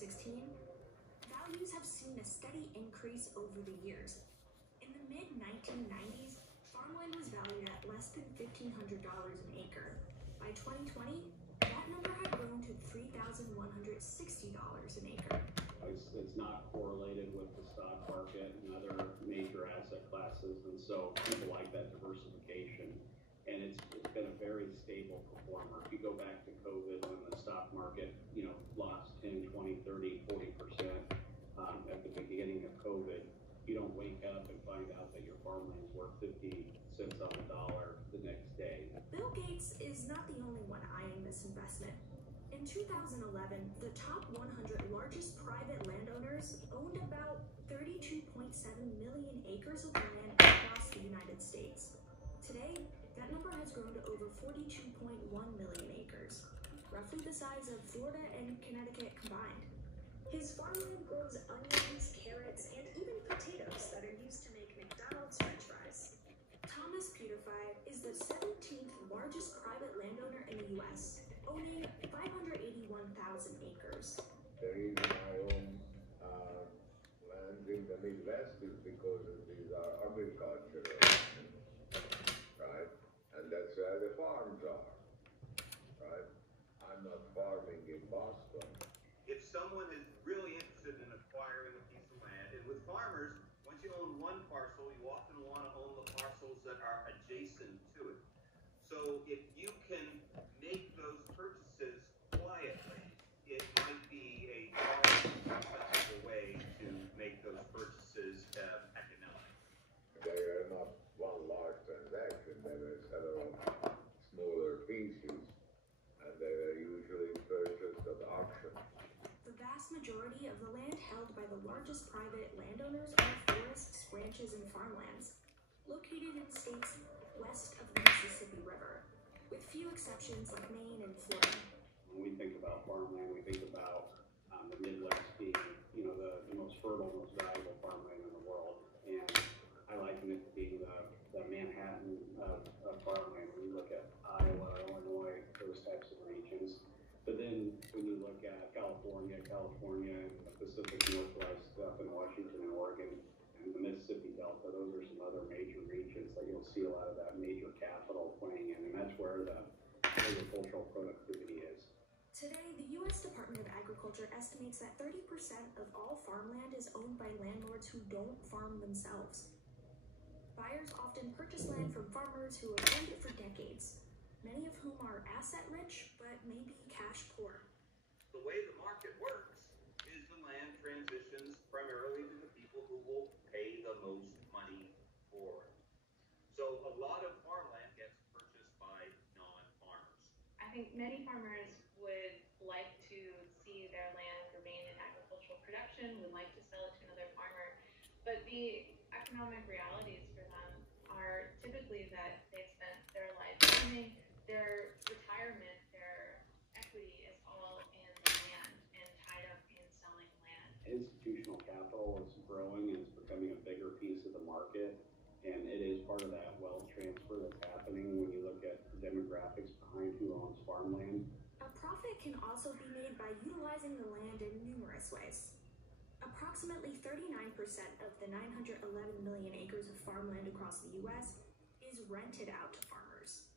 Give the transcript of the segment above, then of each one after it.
2016, values have seen a steady increase over the years. In the mid-1990s, farmland was valued at less than $1,500 an acre. By 2020, that number had grown to $3,160 an acre. It's not correlated with the stock market and other major asset classes, and so people like that diversification. And it's been a very stable performer. If you go back to COVID, when the stock market, lost 10, 20, 30, 40% at the beginning of COVID, you don't wake up and find out that your farmland is worth 50 cents on the dollar the next day. Bill Gates is not the only one eyeing this investment. In 2011, the top 100 largest private landowners owned about 32.7 million acres of land across the United States. Today, that number has grown to over 42.1 million acres, roughly the size of Florida and Connecticut combined. His farmland grows onions, carrots, and even potatoes that are used to make McDonald's French fries. Thomas Peterfy is the 17th largest private landowner in the U.S., owning 581,000 acres. The reason I own lands in the Midwest is because these are agricultural, right? And that's where the farms are, right? I'm not farming in Boston. If someone is really interested in acquiring a piece of land, and with farmers, once you own one parcel, you often want to own the parcels that are adjacent to it. So if you can make those purchases quietly, it might be a possible way to make those purchases economic. They are not one large transaction, there are several smaller pieces, and they are usually purchased at auction. The vast majority of the land held by the largest private landowners are forests, ranches, and farmlands, located in states west of the Mississippi River, with few exceptions like Maine and Florida. When we think about farmland, we think about the Midwest being, the most fertile, most valuable farmland in the world. And I liken it to being the Manhattan of farmland. When you look at Iowa, Illinois, those types of regions. But then when you look at California, and the Pacific Northwest up in Washington and Oregon, and the Mississippi Delta, those are some other major regions that you'll see a lot of that major capital playing in, and that's where the agricultural productivity is. Today, the U.S. Department of Agriculture estimates that 30% of all farmland is owned by landlords who don't farm themselves. Buyers often purchase land from farmers who have owned it for decades, many of whom are asset-rich, but maybe cash-poor. The way the market works is the land transitions primarily to the people who will pay the most money for it. So a lot of farmland gets purchased by non-farmers. I think many farmers would like to see their land remain in agricultural production, would like to sell it to another farmer, but the economic realities for them are typically that they've spent their life farming, their retirement, their equity is all in the land and tied up in selling land. Institutional capital is growing and it's becoming a bigger piece of the market, and it is part of that wealth transfer that's happening when you look at the demographics behind who owns farmland. A profit can also be made by utilizing the land in numerous ways. Approximately 39% of the 911 million acres of farmland across the U.S. is rented out to farmers.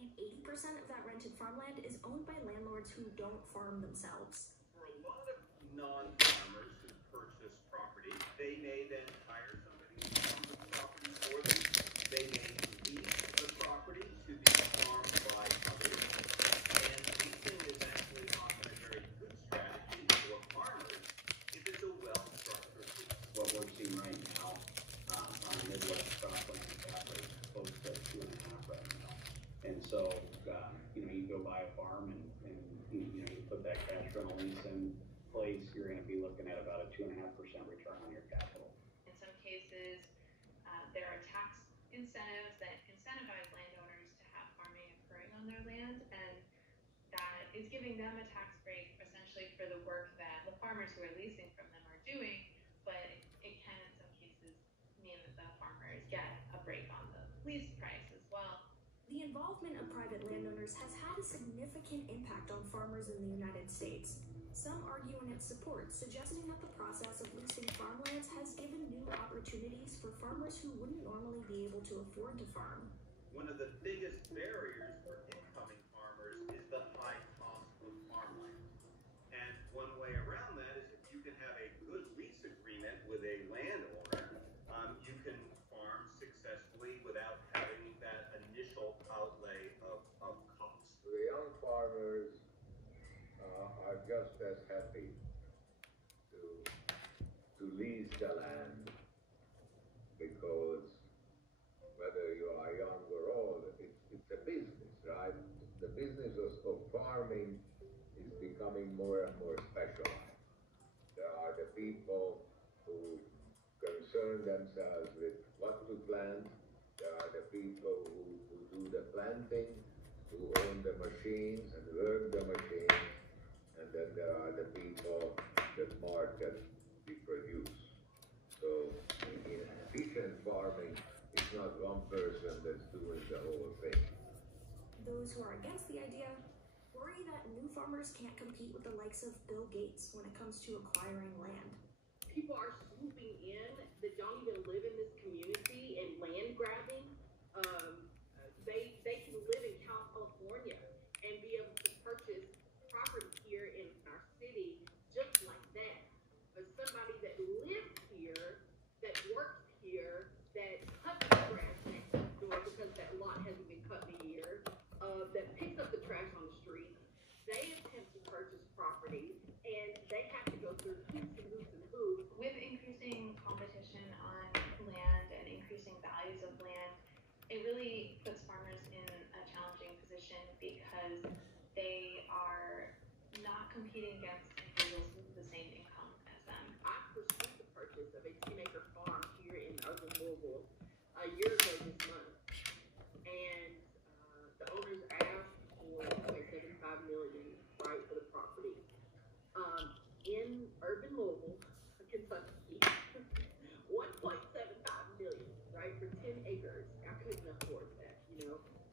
And 80% of that rented farmland is owned by landlords who don't farm themselves. For a lot of non-farmers who purchase property, they may then hire somebody to farm the property for them. They may lease the property to be farmed by others. And leasing is actually often a very good strategy for farmers if it's a well-structured lease. What we're seeing right now on Midwest cropland cap rate close to 2.5 right now. And so, you go buy a farm and you put that cash rental lease in place, you're going to be looking at about a 2.5% return on your capital. In some cases, there are tax incentives that incentivize landowners to have farming occurring on their land, and that is giving them a tax break essentially for the work that the farmers who are leasing from them are doing, but it can in some cases mean that the farmers get a break on the lease price as well. The involvement of private landowners has had a significant impact on farmers in the United States. Some argue in its support, suggesting that the process of leasing farmlands has given new opportunities for farmers who wouldn't normally be able to afford to farm. One of the biggest barriers for incoming farmers is the high cost of farmland. And one way around that is if you can have a good lease agreement with a landowner, you can farm successfully without having that initial outlay of cost. The young farmers are just as happy to lease the land, because whether you are young or old, it's a business, right? The business of farming is becoming more and more specialized. There are the people who concern themselves with what to plant. There are the people who do the planting, who own the machines and work the machines. And then there are the people that market the produce. So in efficient farming, it's not one person that's doing the whole thing. Those who are against the idea worry that new farmers can't compete with the likes of Bill Gates when it comes to acquiring land. People are swooping in that don't even live in this community and land grabbing. They can live in California and be able to purchase property here in our city just like that. But somebody that lives here, that works here, that cuts the grass next door because that lot hasn't been cut in a year, that picks up the trash on the street, they attempt to purchase property and they have to go through hoops and hoops and hoops. With increasing competition on land and increasing values of land, it really puts farmers in a challenging position because they are not competing against individuals with the same income as them. I pursued the purchase of a 10-acre farm here in urban Louisville a year ago this month, and the owners asked for $1.75 million, right, for the property. In urban Louisville, Kentucky, $1.75 million, right, for 10 acres. I couldn't afford that,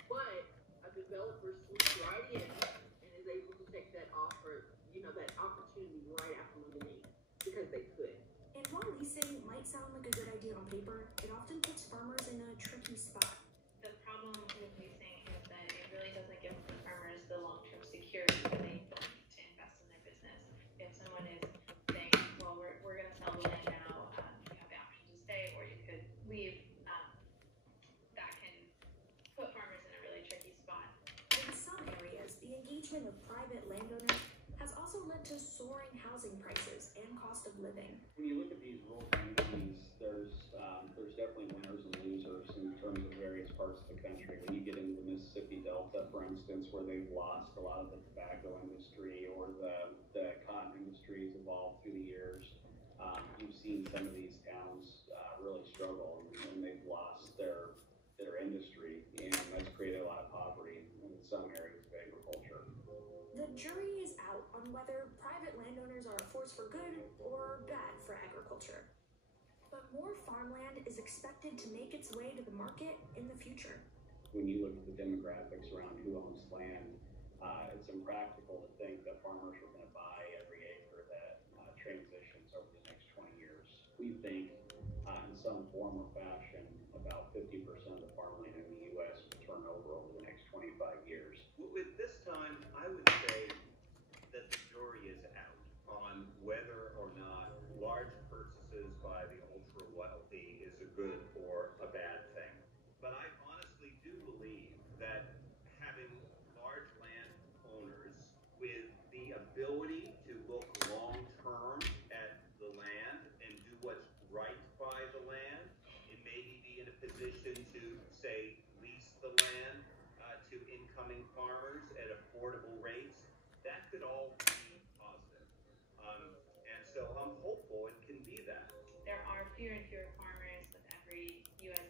but a developer swoops right in and is able to take that offer, that opportunity right out from underneath because they could. And while leasing might sound like a good idea on paper, it often puts farmers in a tricky spot. The problem with leasing is that it really doesn't give the farmers the long-term security that they need to invest in their business. If someone is saying, well, we're going to sell the land now, you have the option to stay or you could leave, that can put farmers in a really tricky spot. In some areas, the engagement of private landowners has also led to soaring housing prices and cost of living. When you look at these rural communities, there's definitely winners and losers in terms of various parts of the country. When you get into the Mississippi Delta, for instance, where they've lost a lot of the tobacco industry or the cotton industry has evolved through the years, you've seen some of these towns really struggle and they've lost their industry, and that's created a lot of poverty in some areas of agriculture. The jury is out on whether private landowners are a force for good or bad for agriculture. But more farmland is expected to make its way to the market in the future. When you look at the demographics around who owns land, it's impractical to think that farmers are going to buy every acre that transitions over the next 20 years. We think in some form or fashion about 50% of the farmland in the U.S. will turn over the next 25 years. With this time, I would say that the jury is out on whether or not large purchases by the ultra wealthy is a good or a bad thing. But I honestly do believe that having large land owners with the ability to look long term at the land and do what's right by the land, and maybe be in a position to, say, lease the land to incoming farmers at affordable rates, that could all be positive. And so I'm hopeful it can be that. There are fewer and fewer farmers with every U.S.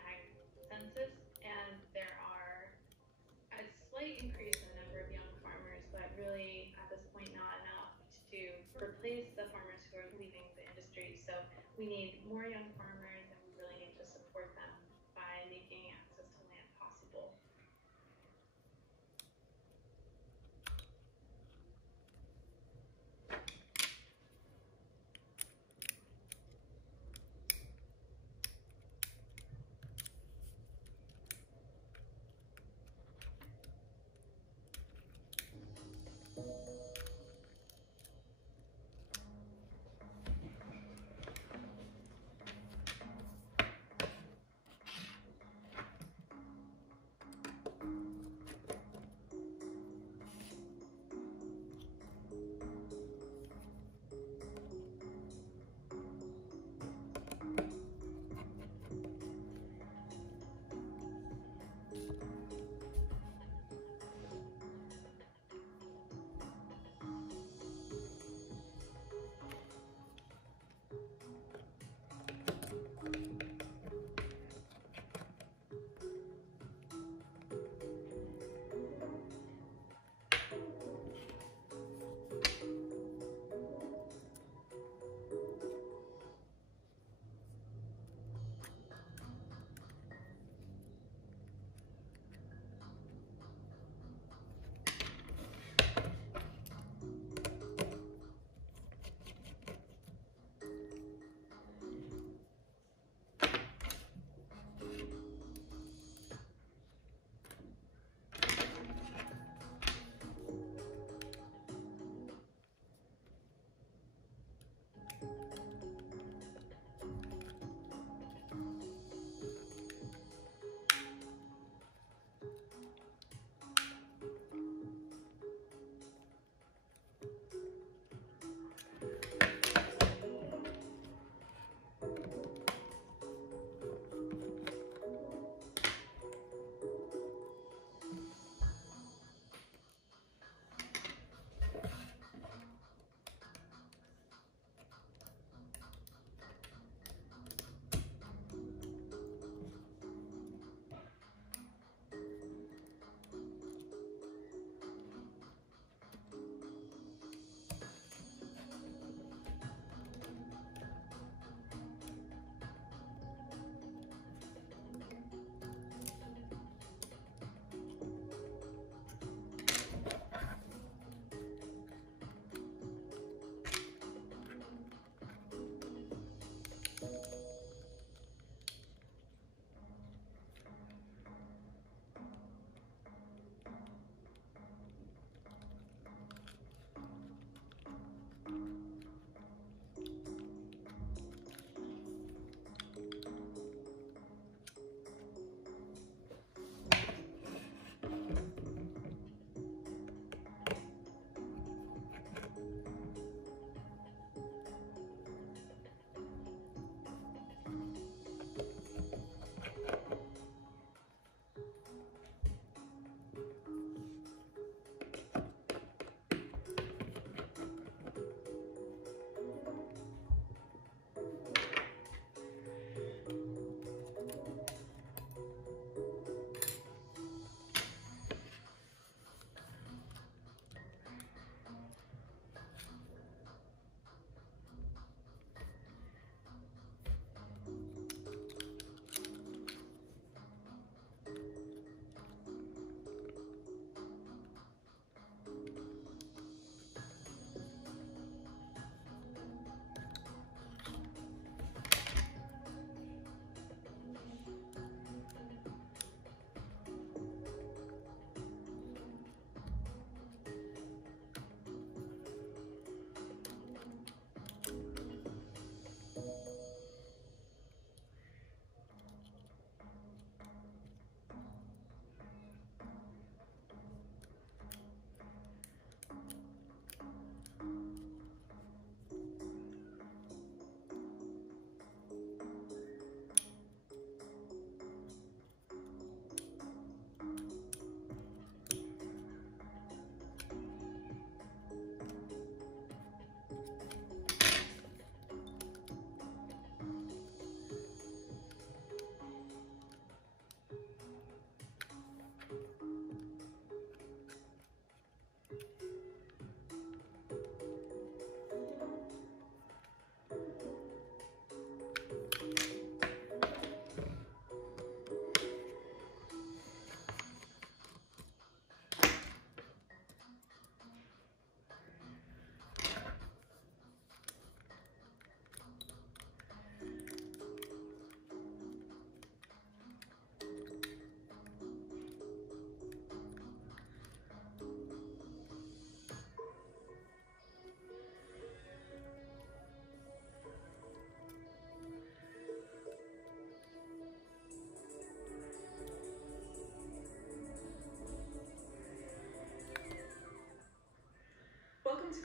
ag census, and there are a slight increase in the number of young farmers, but really at this point not enough to replace the farmers who are leaving the industry. So we need more young farmers, and we really need to support them by making access to land possible.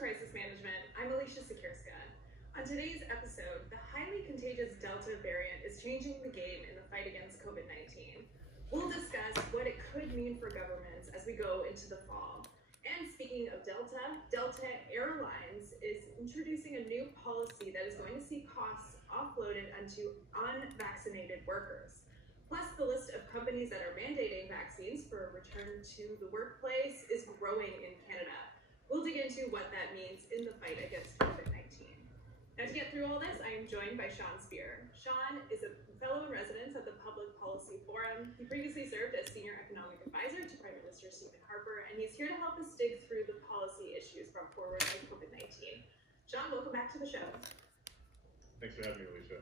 Crisis Management. I'm Alicia Sikirska. On today's episode, the highly contagious Delta variant is changing the game in the fight against COVID-19. We'll discuss what it could mean for governments as we go into the fall. And speaking of Delta, Delta Airlines is introducing a new policy that is going to see costs offloaded onto unvaccinated workers. Plus, the list of companies that are mandating vaccines for a return to the workplace is growing in Canada. We'll dig into what that means in the fight against COVID-19. Now, to get through all this, I am joined by Sean Spear. Sean is a fellow in residence at the Public Policy Forum. He previously served as Senior Economic Advisor to Prime Minister Stephen Harper, and he's here to help us dig through the policy issues brought forward by COVID-19. Sean, welcome back to the show. Thanks for having me, Alicia.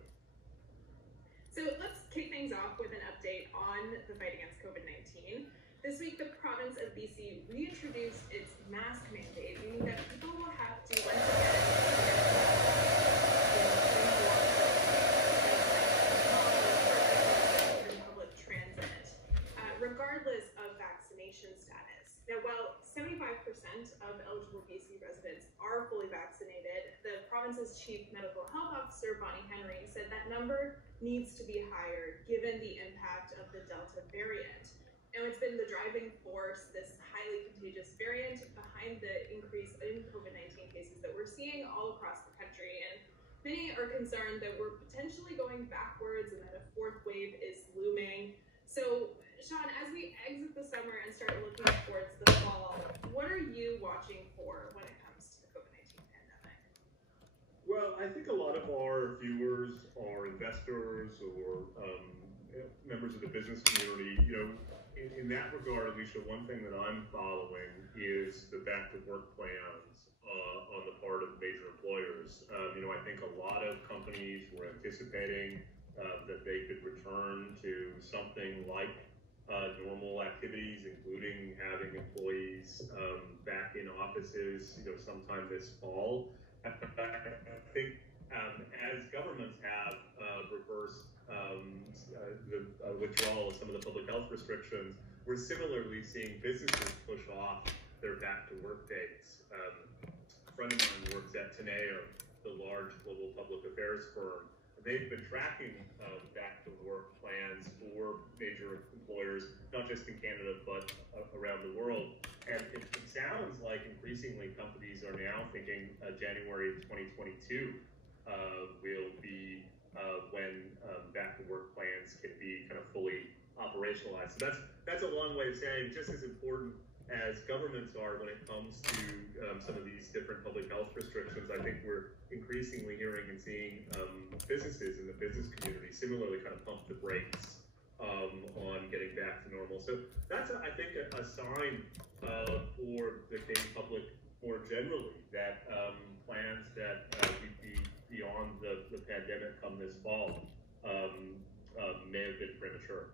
So let's kick things off with an update on the fight against COVID-19. This week, the province of BC reintroduced its mask mandate, meaning that people will have to once again in public transit, regardless of vaccination status. Now, while 75% of eligible BC residents are fully vaccinated, the province's chief medical health officer, Bonnie Henry, said that number needs to be higher given the impact of the Delta variant. Now, it's been the driving force, this highly contagious variant, behind the increase in COVID-19 cases that we're seeing all across the country. And many are concerned that we're potentially going backwards and that a fourth wave is looming. So, Sean, as we exit the summer and start looking towards the fall, what are you watching for when it comes to the COVID-19 pandemic? Well, I think a lot of our viewers are investors or members of the business community. In that regard, Alicia, one thing that I'm following is the back to work plans on the part of major employers. I think a lot of companies were anticipating that they could return to something like normal activities, including having employees back in offices, sometime this fall. I think as governments have reversed the withdrawal of some of the public health restrictions, we're similarly seeing businesses push off their back to work dates. A friend of mine works at Teneo, the large global public affairs firm. They've been tracking back to work plans for major employers, not just in Canada, but around the world. And it sounds like increasingly companies are now thinking January 2022 will be when back to work plans can be kind of fully operationalized. So that's a long way of saying just as important as governments are when it comes to some of these different public health restrictions. I think we're increasingly hearing and seeing businesses in the business community similarly kind of pump the brakes on getting back to normal. So that's, I think, a sign for the Canadian public more generally that plans that we'd be beyond the pandemic come this fall may have been premature.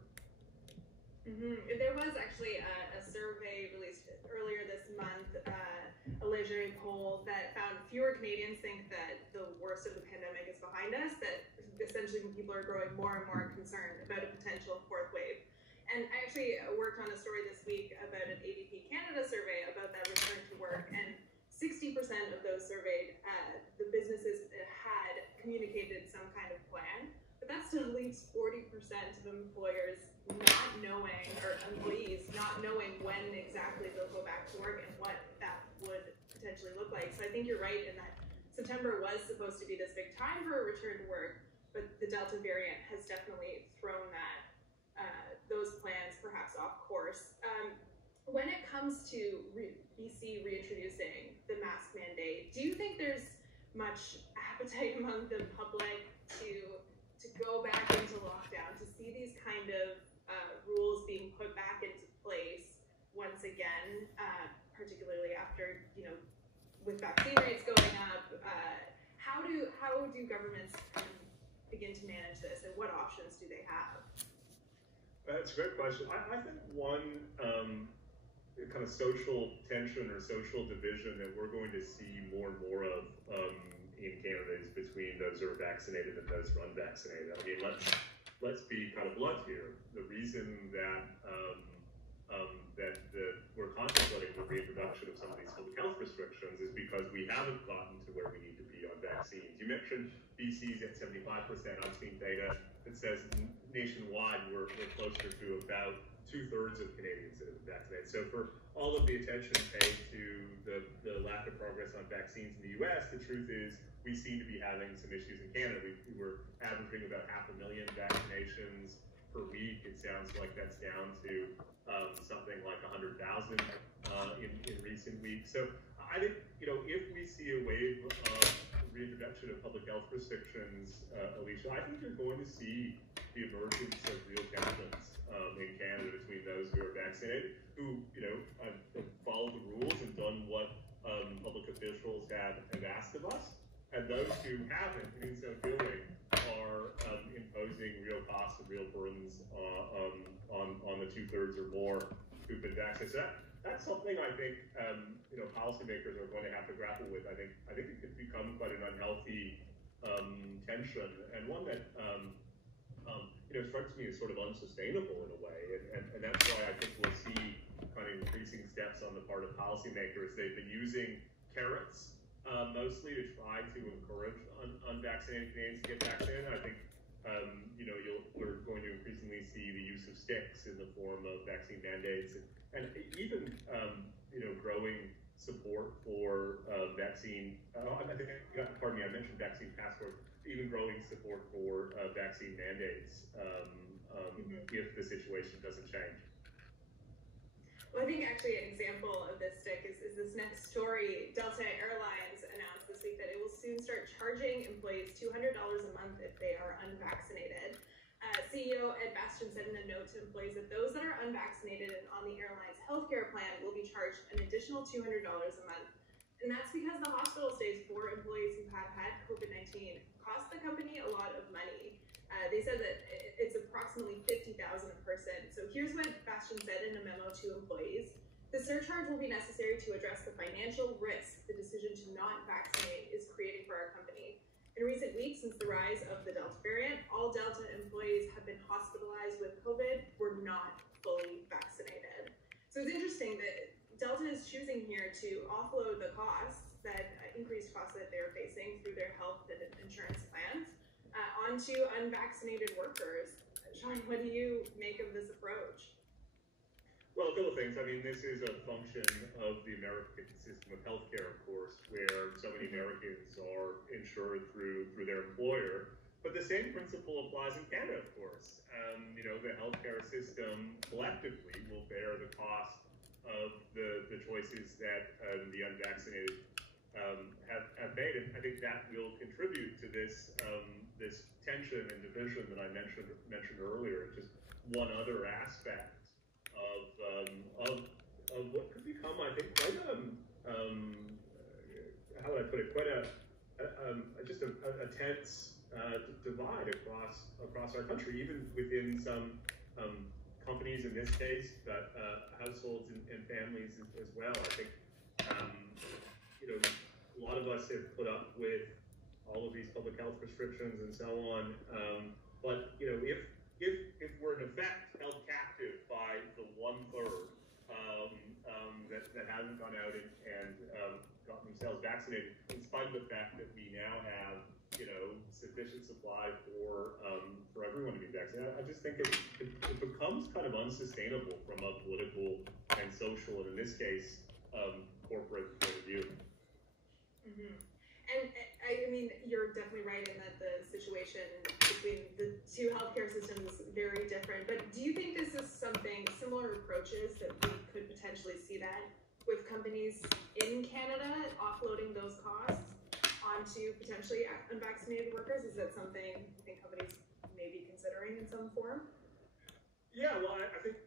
There was actually a survey released earlier this month, a Leger poll that found fewer Canadians think that the worst of the pandemic is behind us, that essentially people are growing more and more concerned about a potential fourth wave. And I actually worked on a story this week about an ADP Canada survey about that return to work, and 60% of those surveyed, the businesses had communicated some kind of plan, but that still leaves 40% of employers not knowing, or employees not knowing when exactly they'll go back to work and what that would potentially look like. So I think you're right in that September was supposed to be this big time for a return to work, but the Delta variant has definitely thrown that those plans perhaps off course. When it comes to BC reintroducing the mask mandate, do you think there's much appetite among the public to go back into lockdown, to see these kind of rules being put back into place once again, particularly after, with vaccine rates going up? How do governments begin to manage this, and what options do they have? That's a great question. I think one kind of social tension or social division that we're going to see more and more of in Canada is between those who are vaccinated and those who are unvaccinated. I mean, let's be kind of blunt here. The reason that we're contemplating the reintroduction of some of these public health restrictions is because we haven't gotten to where we need to be on vaccines. You mentioned BC's at 75%. I've seen data that says nationwide we're closer to about 2/3 of Canadians that have been vaccinated. So for all of the attention paid to the lack of progress on vaccines in the US, the truth is we seem to be having some issues in Canada. We were averaging about 500,000 vaccinations per week. It sounds like that's down to something like 100,000 in recent weeks. So I think, if we see a wave of reintroduction of public health restrictions, Alicia, I think you're going to see the emergence of real tensions in Canada between those who are vaccinated, who have followed the rules and done what public officials have asked of us, and those who haven't, and in so doing, are imposing real costs and real burdens on the 2/3 or more who've been vaccinated. So that's something I think policymakers are going to have to grapple with. I think it could become quite an unhealthy tension, and one that strikes me as sort of unsustainable in a way, and that's why I think we'll see kind of increasing steps on the part of policymakers. They've been using carrots mostly to try to encourage unvaccinated Canadians to get vaccinated. I think we're going to increasingly see the use of sticks in the form of vaccine mandates, and even growing support for vaccine. I mentioned vaccine passports. Even growing support for vaccine mandates if the situation doesn't change. Well, I think actually an example of this stick is this next story. Delta Airlines announced this week that it will soon start charging employees $200 a month if they are unvaccinated. CEO Ed Bastian said in a note to employees that those that are unvaccinated and on the airline's healthcare plan will be charged an additional $200 a month. And that's because the hospital stays for employees who have had COVID-19 cost the company a lot of money. They said that it's approximately $50,000 a person. So here's what Bastian said in a memo to employees. The surcharge will be necessary to address the financial risk the decision to not vaccinate is creating for our company. In recent weeks, since the rise of the Delta variant, all Delta employees have been hospitalized with COVID, were not fully vaccinated. So it's interesting that Delta is choosing here to offload the costs, increased costs that they're facing through their health and insurance plans, onto unvaccinated workers. Sean, what do you make of this approach? Well, a couple of things. I mean, this is a function of the American system of healthcare, of course, where so many Americans are insured through their employer. But the same principle applies in Canada, of course. The healthcare system collectively will bear the cost of the choices that the unvaccinated have made. And I think that will contribute to this tension and division that I mentioned earlier. Just one other aspect of what could become, I think, quite how would I put it, quite a tense divide across our country, even within some companies in this case, but households and families as well. I think a lot of us have put up with all of these public health restrictions and so on. But if we're in effect held captive by the 1/3 that hasn't gone out and gotten themselves vaccinated, in spite of the fact that we now have sufficient supply for everyone to be vaccinated, I just think it becomes kind of unsustainable from a political and social, and in this case, corporate point of view. Mm-hmm. And I mean, you're definitely right in that the situation between the two healthcare systems is very different. But do you think this is something, similar approaches that we could potentially see that with companies in Canada offloading those costs onto potentially unvaccinated workers? Is that something you think companies may be considering in some form? Yeah, well, I think,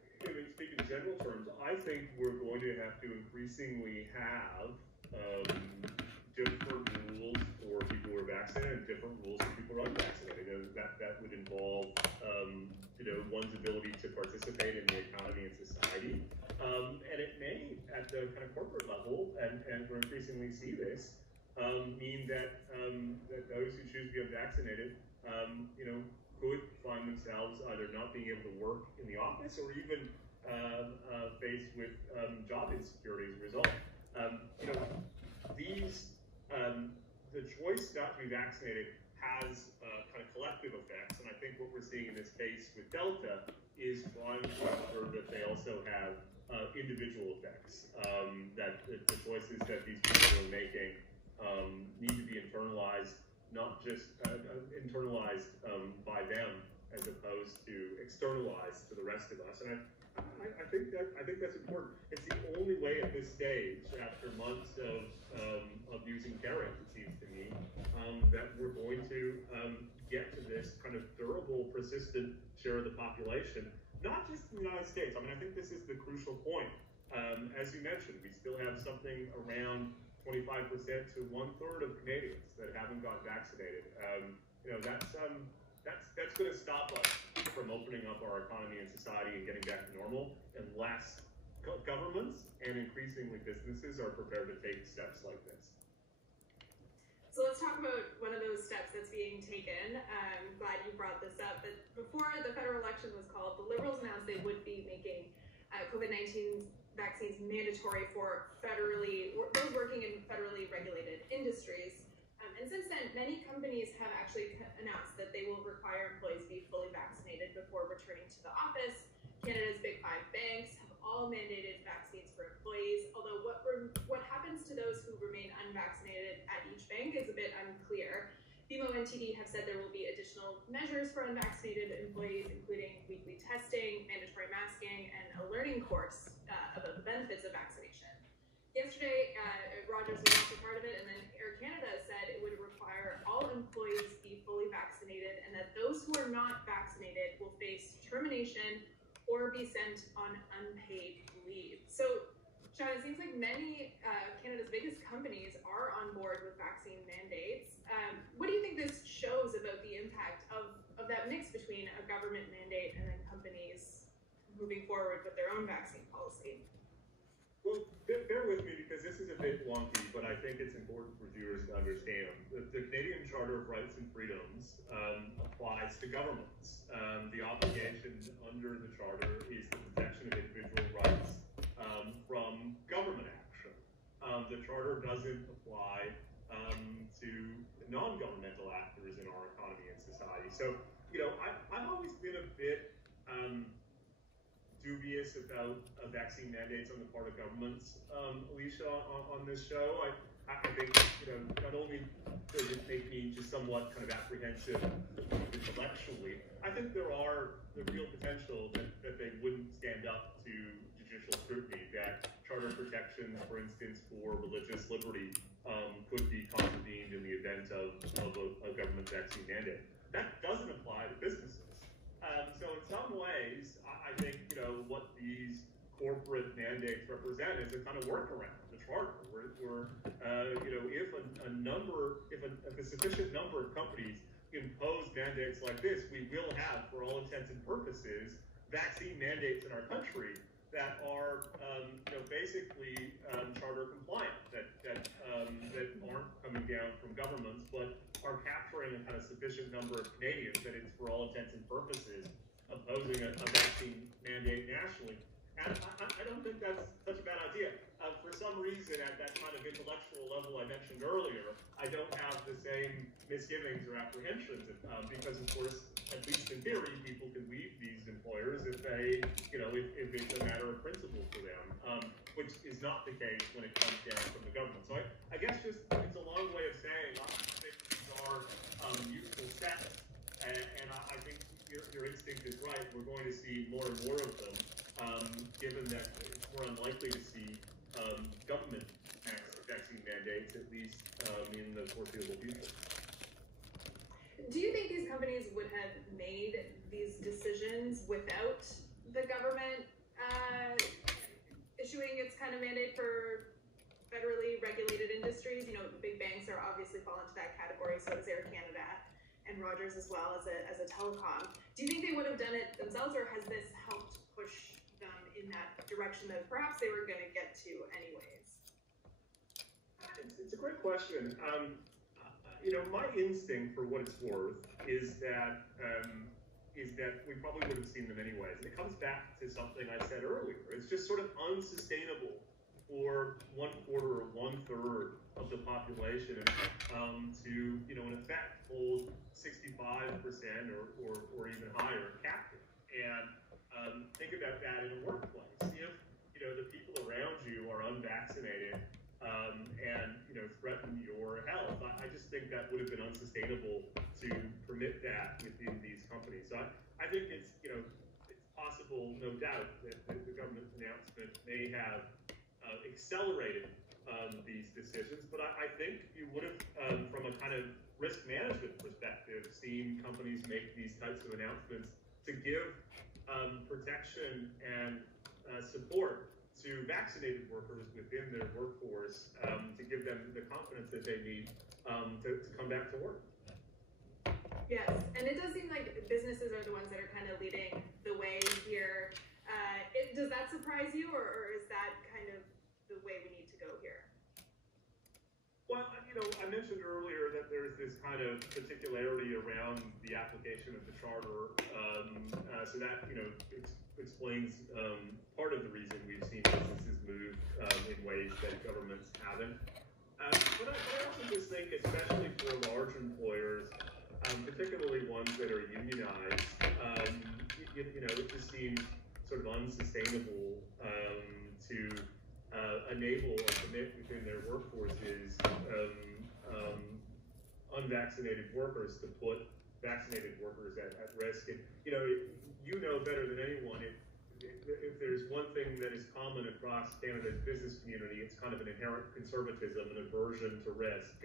speaking in general terms, I think we're going to have to increasingly have different rules for people who are vaccinated and different rules for people who are unvaccinated. That would involve, one's ability to participate in the economy and society. And it may, at the kind of corporate level, and we're increasingly see this, mean that those who choose to be unvaccinated, could find themselves either not being able to work in the office or even faced with job insecurity as a result. You know, the choice not to be vaccinated has kind of collective effects, and I think what we're seeing in this case with Delta is trying to ensure that they also have individual effects, that the choices that these people are making need to be internalized, not just internalized by them, as opposed to externalized to the rest of us. And I think that's important. It's the only way at this stage, after months of using caring, it seems to me, that we're going to get to this kind of durable, persistent share of the population, not just in the United States. I mean, I think this is the crucial point. As you mentioned, we still have something around 25% to 1/3 of Canadians that haven't got vaccinated. You know, that's going to stop us from opening up our economy and society and getting back to normal unless governments and increasingly businesses are prepared to take steps like this. So let's talk about one of those steps that's being taken. I'm glad you brought this up. But before the federal election was called, the Liberals announced they would be making COVID-19 vaccines mandatory for those working in federally regulated industries. And since then, many companies have actually announced that they will require employees be fully vaccinated before returning to the office. Canada's big 5 banks have all mandated vaccines for employees, although what happens to those who remain unvaccinated at each bank is a bit unclear. BMO and TD have said there will be additional measures for unvaccinated employees, including weekly testing, mandatory masking, and a learning course about the benefits of vaccination. Yesterday, Rogers was also part of it, and then Air Canada said it would require all employees be fully vaccinated, and that those who are not vaccinated will face termination or be sent on unpaid leave. So, Sean, it seems like many Canada's biggest companies are on board with vaccine mandates. What do you think this shows about the impact of that mix between a government mandate and then companies moving forward with their own vaccine policy? Well, bear with me because this is a bit wonky, but I think it's important for viewers to understand. The Canadian Charter of Rights and Freedoms applies to governments. The obligation under the Charter is the protection of individual rights from government action. The Charter doesn't apply to non-governmental actors in our economy and society. So, you know, I've always been a bit dubious about vaccine mandates on the part of governments, Alicia, on this show. I think, you know, not only does it make me just somewhat kind of apprehensive intellectually, I think there are the real potential that they wouldn't stand up to judicial scrutiny, that charter protections, for instance, for religious liberty could be contravened in the event of a government vaccine mandate. That doesn't apply to businesses. So in some ways, I think, you know, what these corporate mandates represent is a kind of workaround the charter, where you know, if a sufficient number of companies impose mandates like this, we will have, for all intents and purposes, vaccine mandates in our country that are, you know, basically charter compliant, that aren't coming down from governments, but are capturing a kind of sufficient number of Canadians that it's, for all intents and purposes, opposing a vaccine mandate nationally. And I don't think that's such a bad idea. For some reason, at that kind of intellectual level I mentioned earlier, I don't have the same misgivings or apprehensions, because, of course, at least in theory, people can leave these employers if they, you know, if it's a matter of principle for them, which is not the case when it comes down from the government. So I guess just it's a long way of saying I think these are useful steps, and I think your instinct is right. We're going to see more and more of them, given that it's more unlikely to see government vaccine mandates, at least in the foreseeable future. Do you think these companies would have made these decisions without the government issuing its kind of mandate for federally regulated industries? You know, big banks are obviously fall into that category, so does Air Canada and Rogers as well as a telecom. Do you think they would have done it themselves, or has this helped push them in that direction that perhaps they were going to get to anyways? It's a great question. You know, my instinct, for what it's worth, is that is that we probably would have seen them anyways. And it comes back to something I said earlier. It's just sort of unsustainable for 1/4 or 1/3 of the population to, in effect, hold 65% or even higher captive. And think about that in a workplace. If the people around you are unvaccinated and threaten your health, I just think that would have been unsustainable to permit that within these companies. So I think it's possible, no doubt, that the government's announcement may have accelerated these decisions, but I think you would have, from a kind of risk management perspective, seen companies make these types of announcements to give protection and support to vaccinated workers within their workforce, to give them the confidence that they need to come back to work. Yes, and it does seem like businesses are the ones that are kind of leading the way here. Does that surprise you, or is that kind of the way we need to go here? Well, I mentioned earlier that there's this kind of particularity around the application of the charter, so that explains part of the reason we've seen businesses move in ways that governments haven't. But I also just think, especially for large employers, particularly ones that are unionized, it just seems sort of unsustainable to enable or permit within their workforces unvaccinated workers to put vaccinated workers at risk. And you know better than anyone, if there's one thing that is common across Canada's business community, it's kind of an inherent conservatism and aversion to risk.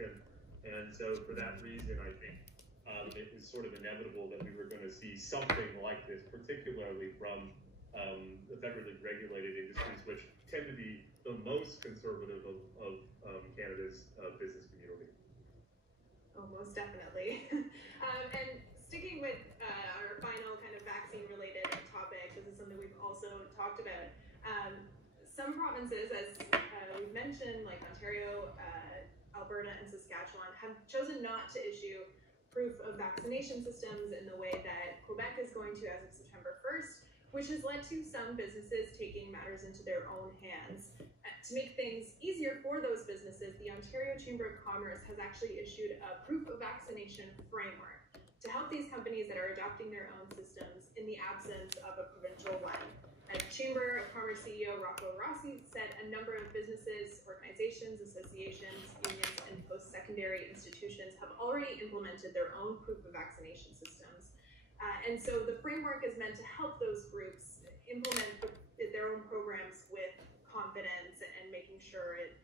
And so for that reason, I think it was sort of inevitable that we were going to see something like this, particularly from the federally regulated industries, which tend to be the most conservative of Canada's business community. Oh, most definitely. And sticking with our final kind of vaccine-related topic, this is something we've also talked about. Some provinces, as we've mentioned, like Ontario, Alberta, and Saskatchewan, have chosen not to issue proof of vaccination systems in the way that Quebec is going to as of September 1st, which has led to some businesses taking matters into their own hands. To make things easier for those businesses, the Ontario Chamber of Commerce has actually issued a proof of vaccination framework to help these companies that are adopting their own systems in the absence of a provincial one. Chamber of Commerce CEO Rocco Rossi said a number of businesses, organizations, associations, unions, and post-secondary institutions have already implemented their own proof of vaccination systems. And so the framework is meant to help those groups implement their own programs with confidence and making sure it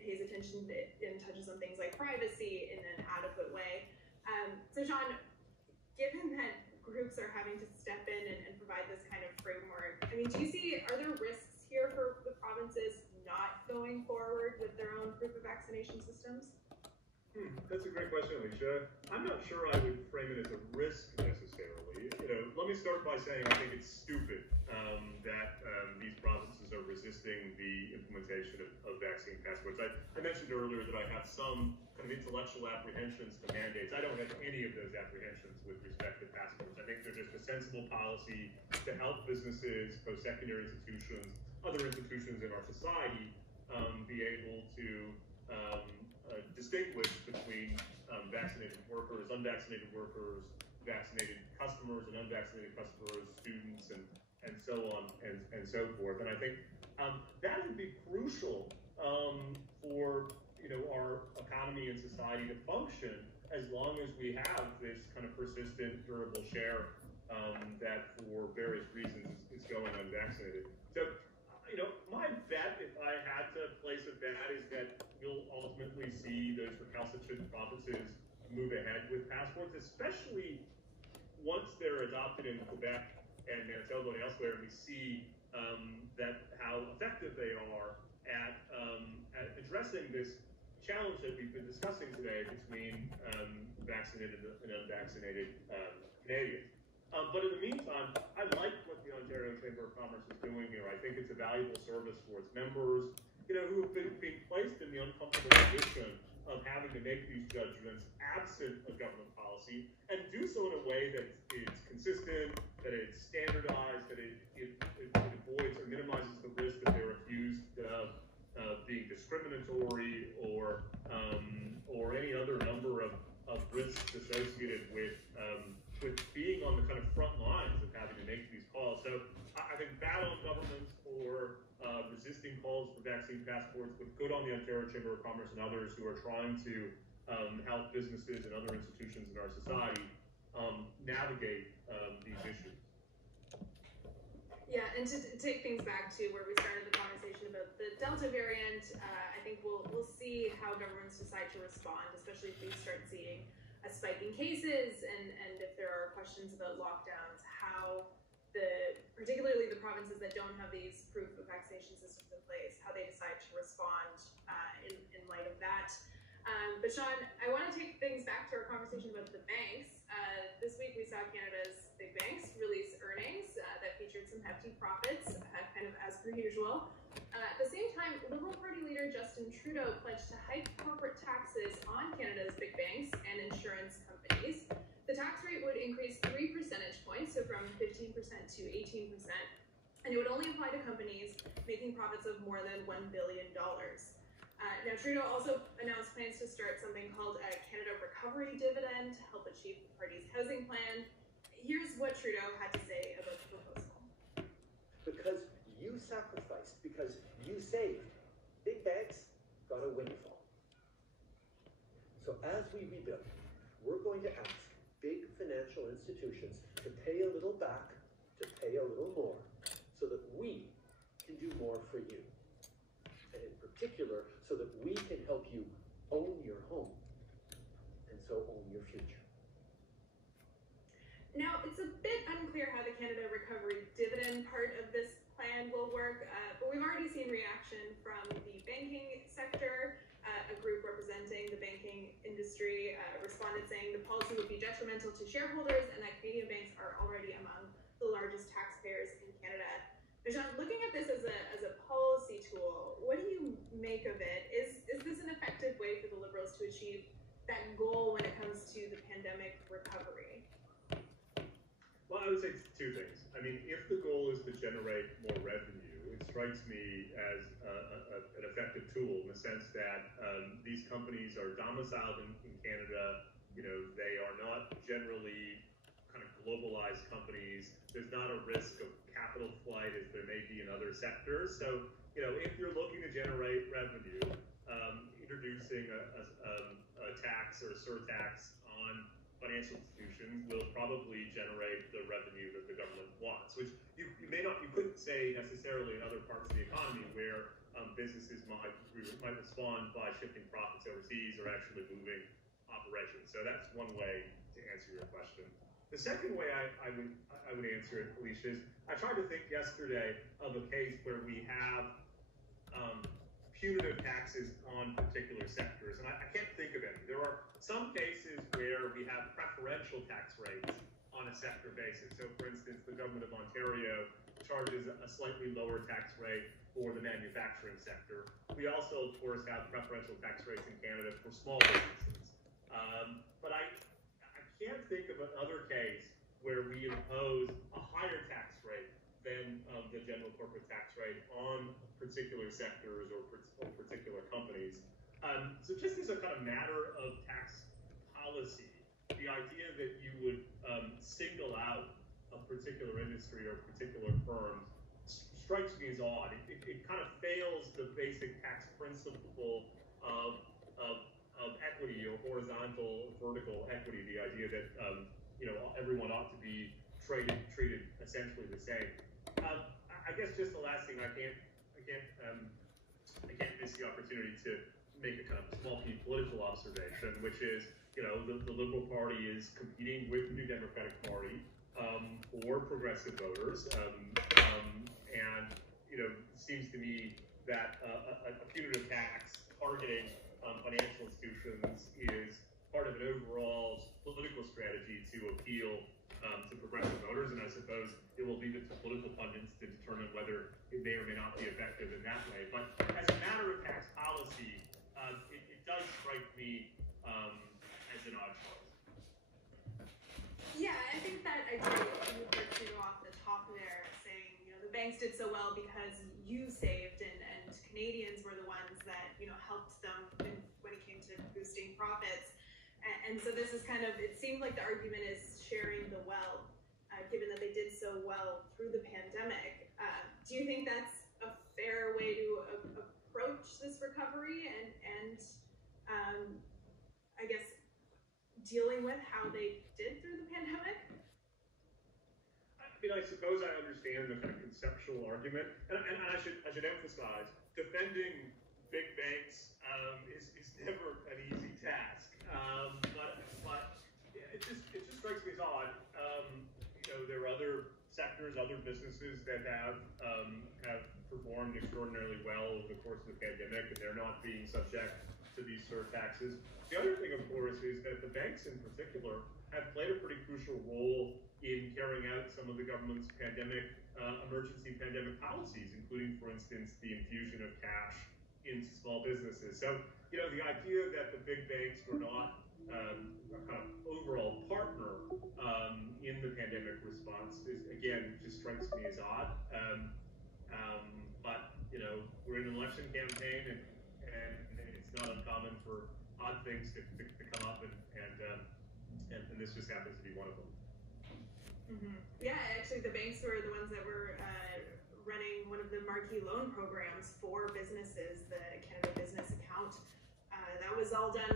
pays attention and touches on things like privacy in an adequate way. So Sean, given that groups are having to step in and provide this kind of framework, are there risks here for the provinces not going forward with their own proof of vaccination systems? That's a great question, Alicia. I'm not sure I would frame it as a risk necessarily. Let me start by saying I think it's stupid that these provinces are resisting the implementation of vaccine passports. I mentioned earlier that I have some kind of intellectual apprehensions to mandates. I don't have any of those apprehensions with respect to passports. I think they're just a sensible policy to help businesses, post-secondary institutions, other institutions in our society be able to distinguish between vaccinated workers, unvaccinated workers, vaccinated customers and unvaccinated customers, students, and so on and so forth. And I think that would be crucial for our economy and society to function as long as we have this kind of persistent, durable share that for various reasons is going unvaccinated. So, my bet, if I had to place a bet, is that we'll ultimately see those recalcitrant provinces move ahead with passports, especially once they're adopted in Quebec and Manitoba and elsewhere, and we see that how effective they are at addressing this challenge that we've been discussing today between vaccinated and unvaccinated Canadians. But in the meantime, I like what the Ontario Chamber of Commerce is doing here. I think it's a valuable service for its members, who have been placed in the uncomfortable position of having to make these judgments absent of government policy, and do so in a way that is consistent, that it's standardized, that it avoids or minimizes the risk that they're accused of being discriminatory or any other number of risks associated with being on the kind of front lines of having to make these calls. So I think bad on governments for resisting calls for vaccine passports, but good on the Ontario Chamber of Commerce and others who are trying to help businesses and other institutions in our society navigate these issues. Yeah, and to take things back to where we started the conversation about the Delta variant, I think we'll see how governments decide to respond, especially if we start seeing a spike in cases and if there are questions about lockdowns, how particularly the provinces that don't have these proof of vaccination systems in place, how they decide to respond in light of that. But Sean, I want to take things back to our conversation about the banks. This week we saw Canada's big banks release earnings that featured some hefty profits, kind of as per usual. At the same time, Liberal Party leader Justin Trudeau pledged to hike corporate taxes on Canada's big banks and insurance companies. The tax rate would increase 3 percentage points, so from 15% to 18%, and it would only apply to companies making profits of more than $1 billion. Now, Trudeau also announced plans to start something called a Canada Recovery Dividend to help achieve the party's housing plan. Here's what Trudeau had to say about the proposal. Because you sacrificed, because you saved, big banks got a windfall. So as we rebuild, we're going to ask big financial institutions to pay a little back, to pay a little more, so that we can do more for you. And in particular, so that we can help you own your home, and so own your future. Now, it's a bit unclear how the Canada Recovery Dividend part of this plan will work, but we've already seen reaction from the banking sector. A group representing the banking industry responded saying the policy would be detrimental to shareholders and that Canadian banks are already among the largest taxpayers in Canada. Jean, looking at this as a policy tool, what do you make of it? Is this an effective way for the Liberals to achieve that goal when it comes to the pandemic recovery? Well, I would say two things. I mean, if the goal is to generate more revenue, it strikes me as an effective tool in the sense that these companies are domiciled in Canada. You know, they are not generally kind of globalized companies. There's not a risk of capital flight as there may be in other sectors. So, you know, if you're looking to generate revenue, introducing a tax or a surtax on financial institutions will probably generate the revenue that the government wants, which you couldn't say necessarily in other parts of the economy where businesses might respond by shifting profits overseas or actually moving operations. So that's one way to answer your question. The second way I would answer it, Alicia, is I tried to think yesterday of a case where we have punitive taxes on particular sectors, and I can't think of any. There are some cases where we have preferential tax rates on a sector basis. So, for instance, the government of Ontario charges a slightly lower tax rate for the manufacturing sector. We also, of course, have preferential tax rates in Canada for small businesses. But I can't think of another case where we impose a higher tax rate than the general corporate tax rate on particular sectors or particular companies. So just as a kind of matter of tax policy, the idea that you would single out a particular industry or particular firm strikes me as odd. It kind of fails the basic tax principle of equity or horizontal, vertical equity, the idea that you know, everyone ought to be treated essentially the same. I guess just the last thing, I can't miss the opportunity to make a kind of small piece political observation, which is, you know, the Liberal Party is competing with the New Democratic Party for progressive voters, and you know, it seems to me that a punitive tax targeting financial institutions is part of an overall political strategy to appeal to progressive voters, and I suppose it will leave it to political pundits to determine whether it may or may not be effective in that way. But as a matter of tax policy, it does strike me as an odd choice. Yeah, I think that idea banks did so well because you saved, and Canadians were the ones that, you know, helped them when it came to boosting profits. And so this is kind of, it seems like the argument is sharing the wealth, given that they did so well through the pandemic. Do you think that's a fair way to approach this recovery and I guess dealing with how they did through the pandemic? I mean, I suppose I understand the kind of conceptual argument, and I should emphasize, defending big banks is never an easy task. But it just strikes me as odd. You know, there are other sectors, other businesses that have performed extraordinarily well over the course of the pandemic, and they're not being subject to these surtaxes. The other thing, of course, is that the banks in particular have played a pretty crucial role in carrying out some of the government's emergency pandemic policies, including, for instance, the infusion of cash into small businesses. So, you know, the idea that the big banks were not a kind of overall partner in the pandemic response is, again, just strikes me as odd. But, you know, we're in an election campaign, and it's not uncommon for odd things to come up, and this just happens to be one of them. Mm-hmm. Yeah, actually, the banks were the ones that were running one of the marquee loan programs for businesses, the Canada Business Account. That was all done